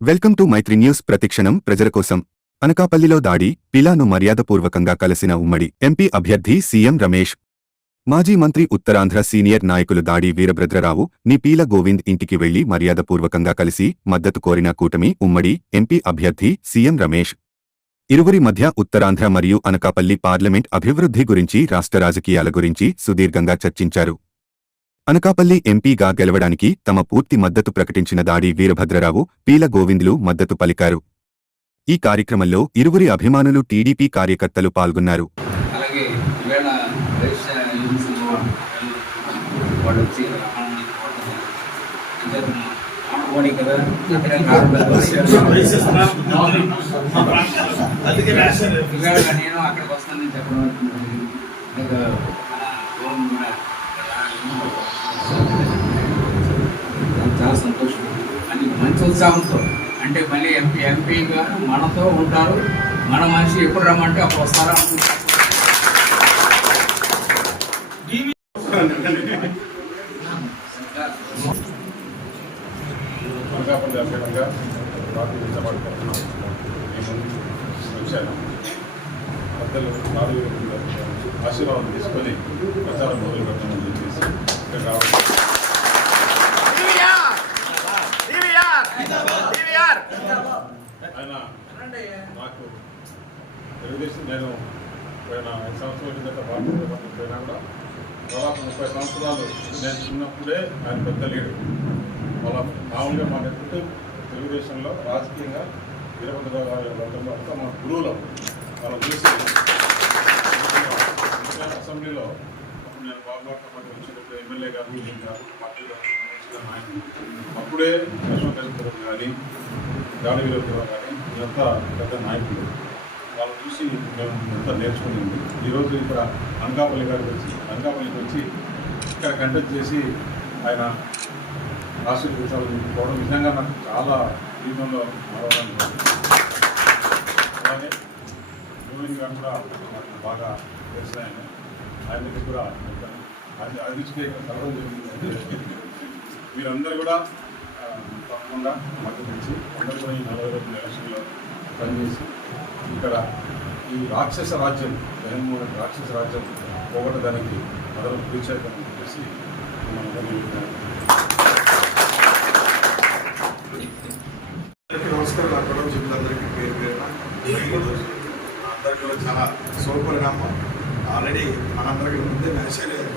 Welcome to Mythri news. ప్రతిక్షణం ప్రజల కోసం. అనకాపల్లిలో దాడి, పీలాను మర్యాదపూర్వకంగా కలిసిన ఉమ్మడి ఎంపీ అభ్యర్థి సీఎం రమేష్. మాజీ మంత్రి ఉత్తరాంధ్ర సీనియర్ నాయకులు దాడి వీరభద్రరావు ని పీల గోవింద్ ఇంటికి వెళ్లి మర్యాదపూర్వకంగా కలిసి మద్దతు కోరిన కూటమి ఉమ్మడి ఎంపీ అభ్యర్థి సీఎం రమేష్. ఇరువురి మధ్య ఉత్తరాంధ్ర మరియు అనకాపల్లి పార్లమెంట్ అభివృద్ధి గురించి, రాష్ట్ర రాజకీయాల గురించి సుదీర్ఘంగా చర్చించారు. అనకాపల్లి ఎంపీగా గెలవడానికి తమ పూర్తి మద్దతు ప్రకటించిన దాడి వీరభద్రరావు, పీల గోవింద్లు మద్దతు పలికారు. ఈ కార్యక్రమంలో ఇరువురి అభిమానులు, టీడీపీ కార్యకర్తలు పాల్గొన్నారు. చాలా సంతోషం అని మంచి ఉత్సాహంతో, అంటే మళ్ళీ ఎంపీగా మనతో ఉంటారు, మన మనిషి ఎప్పుడు రమ్మంటే అప్పుడు వస్తారా అనుకుంటారు. ఆశీర్వాదం తీసుకొని ప్రచారం మొదలు పెట్టమని చెప్పేసి ఇక్కడ రావడం. ఆయన నాకు తెలుగుదేశం, నేను పోయిన 5 సంవత్సరాల కిందట భారతీయ పోయినా కూడా దాదాపు 30 సంవత్సరాలు నేను చిన్నప్పుడే ఆయన పెద్ద లీడర్. వాళ్ళ మామూలుగా మా నెట్టు తెలుగుదేశంలో రాజకీయంగా వీరభద్రరావు గారి వర్గంలో అంతా మా గురువులు. వాళ్ళని చూసి అసెంబ్లీలో అప్పుడు నేను బాబుగారితో పాటు వచ్చినప్పుడు ఎమ్మెల్యే గారు, పార్టీలో నాయకులు, అప్పుడే లక్ష్మణ్ కానీ గాలి వీరభద్రరావు కానీ వీళ్ళంతా పెద్ద నాయకులు. వాళ్ళని చూసి మేము అంతా నేర్చుకునింది. ఈరోజు ఇక్కడ అనకాపల్లికి వచ్చి ఇక్కడ కంటెక్ట్ చేసి ఆయన ఆశీర్వదించాలని పోవడం నిజంగా నాకు చాలా జీవితంలో మరవడానికి. అలాగే గోవింద్ గారు కూడా నాకు బాగా తెలిసిన ఆయన దగ్గర కూడా అభివృద్ధికి సర్వం జరిగింది. మీరందరూ కూడా తప్పకుండా మద్దతు ఇచ్చి అందరూ కూడా ఈ 40 రోజుల ఎలక్షన్లో పనిచేసి ఇక్కడ ఈ రాక్షస రాజ్యం, జగన్మోహన్ రాక్షస రాజ్యం పోగొట్టడానికి మొదలు పిలిచేద్దామని చెప్పేసి నమస్కారం. నా కుటుంబ సభ్యులందరికీ పేరు పేరున అందరికీ కూడా చాలా శుభపరిణామం. ఆల్రెడీ మనందరికీ ముందే నేషనల్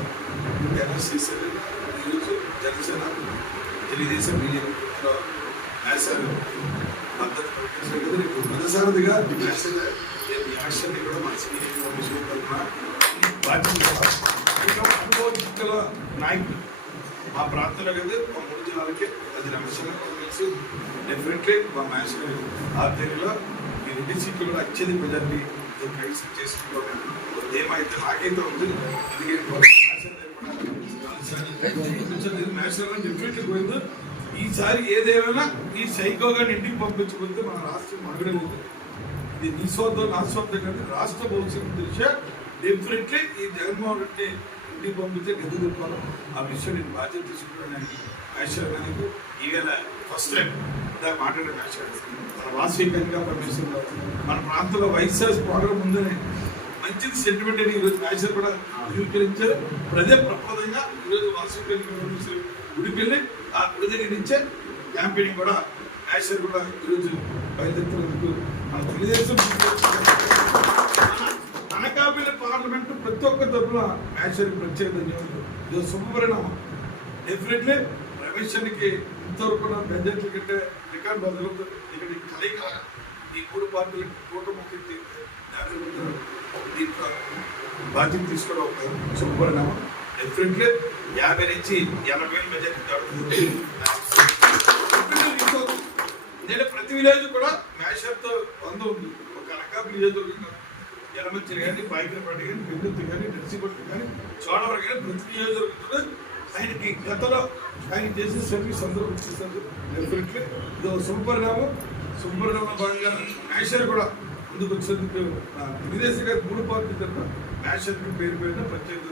ఎన్ఎస్సీ ఈరోజు జనసేన, తెలుగుదేశం, బీజేపీలో నేషనల్ మద్దతు ప్రకటించలేదు. రేపు మొదటిసారిగా యాక్షన్ని కూడా మన సినిమా తరఫున అనుభవజ్ఞ నాయకులు మా ప్రాంతంలో కదా మా 3 జిల్లాలకి 10 నిమిషాలు కలిసి డెఫినెట్లీ మా మ్యాచ్ ఆధ్వర్యంలో ఈ 2 సీట్లు కూడా అత్యధిక మెజార్టీ చేసుకోవడం ఏమైతే నాకైతే ఉంది. మ్యాచ్ డెఫినెట్లీ పోయింది. ఈసారి ఏదేమైనా ఈ సైకోగా ఇంటికి పంపించకపోతే మన రాష్ట్రం మగడలేదు. ఇది నీ సొంతం నా సొంతం కానీ రాష్ట్ర భవిష్యత్తు దృష్ట్యా డెఫినెట్లీ ఈ జగన్మోహన్ రెడ్డి ఇంటికి పంపితే గది చెప్పాలి. ఆ విషయం నేను బాధ్యత తీసుకుంటున్నాను. మ్యాచ్ ఈవేళ ఫస్ట్ టైం ఇందాక మాట్లాడే మ్యాచ్ మన వాసవికంగా పనిచేస్తున్నారు. మన ప్రాంతంలో వైఎస్ఆర్ ప్రోగ్రామ్ ఉందని మంచిది సెంటిమెంట్ అని ఈరోజు మ్యాచ్ కూడా ధృవీకరించారు. ప్రజా ప్రప్రదంగా ఈరోజు వాసవికంగా గుడికెళ్ళి ఆ గుడి దగ్గర నుంచే క్యాంపెయినింగ్ కూడా మ్యాచ్ కూడా ఈరోజు బయలుదేరుతున్నందుకు మన తెలుగుదేశం అనకాపల్లి పార్లమెంటు ప్రతి ఒక్క తరఫున మ్యాచ్ ప్రత్యేక ధన్యవాదాలు. ఇది శుభపరిణామం. డెఫినెట్లీ రమేష్కి ఇంతవరకు మెజార్టీ కంటే రికార్డు బదులు ఇక్కడ కలయిక ఈ 3 పార్టీలకు కూటమికి దీంట్లో బాధ్యత తీసుకోవడం ఒక శుభపరిణామం. డెఫినెట్లీ 50 నుంచి 80,000 మెజార్టీ దాడుతుంది. నేను ప్రతి విలేజ్ కూడా మ్యాచర్తో బంధం ఉంది. ఒక అనకాపల్లి నియోజకవర్గం ఎలమంచిలి కానీ, బాయికరపేట కానీ, పెందుర్తి కానీ, నర్సీపట్నం కానీ, చోడవరం కానీ ప్రతి నియోజకవర్గంలో ఆయనకి గతంలో ఆయన చేసిన సర్వీస్ అందరూ చేస్తారు. డెఫినెట్లీ ఇది శుభపరిణామం. భాగంగా మ్యాచర్ కూడా ముందుకు వచ్చేందుకు తెలుగుదేశం గారు 3 పార్టీ తరఫున మ్యాచర్కి పేరు పేరున ప్రత్యేక